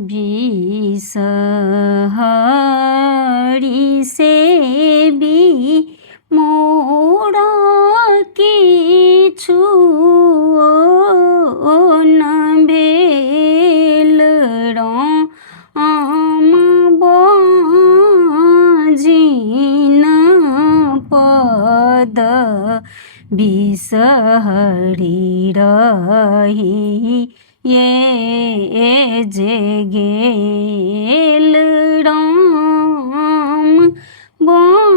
बिसहरी से भी मोड़ा किछु न भेल राम बाजिन पद बिसहरी रही ये जे गेल राम बाजिन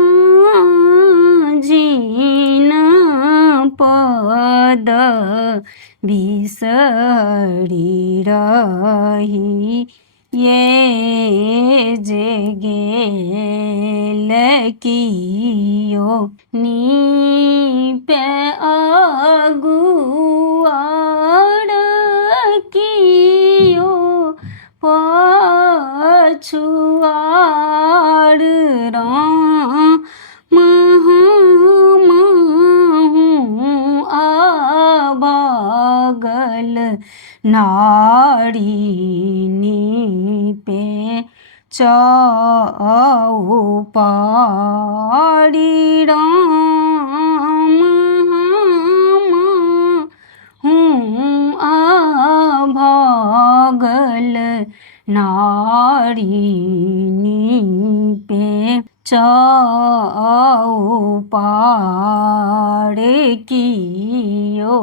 पद बिसहरी रही ये जे गेल कियो नीपे अगुआर कियो पछुआर राम अभागल नारी नीपे चौपाड़ी राम अभागल नारी नीपे चौपाड़े कियो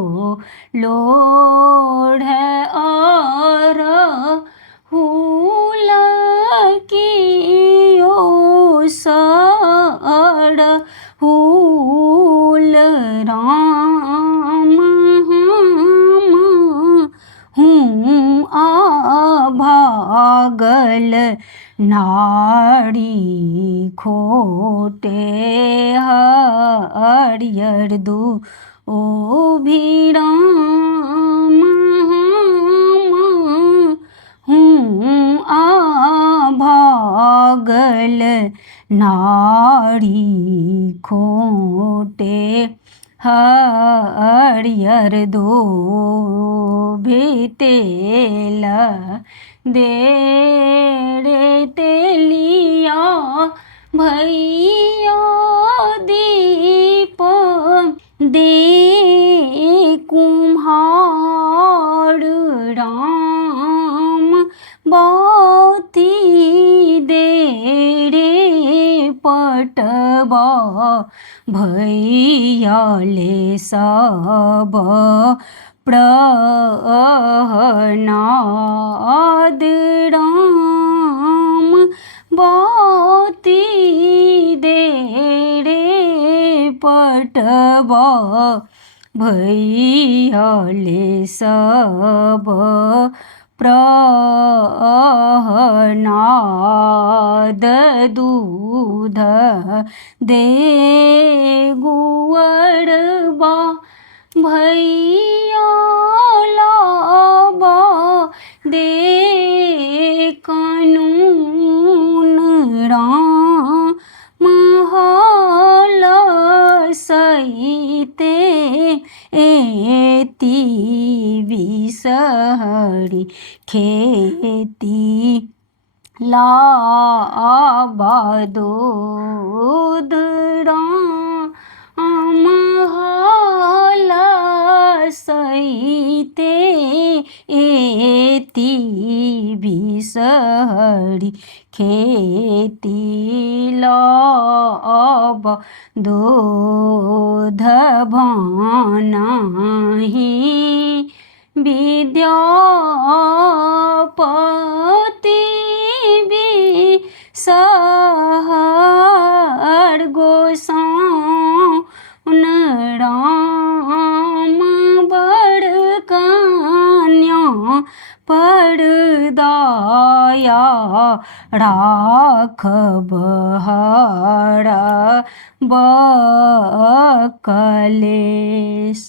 लोढ़े और हुल कियो सड़ हुल राम अभागल नारी खोटे हरियर दूभी राम अभागल नारी खोटे हरियर दूभी तेल दे रे तेलिया भैया दीप दे कुम्हार राम बाती दे रे पटवा भैया ले सब प्रहनाद राम बाती दे रे पटवा भैया ले सब प्रहनाद दूध दे गुअरबा भैया लाबा दे कानून राम हल सहिते एती बिसहरी खेती लाबा दूध राम हल सहिते एती बिसहरी खेती लाबा दूध भानाहि विद्यापति बिसहर गोसाउन राम बड़ कन्या परदाया राखब हर बकलेश।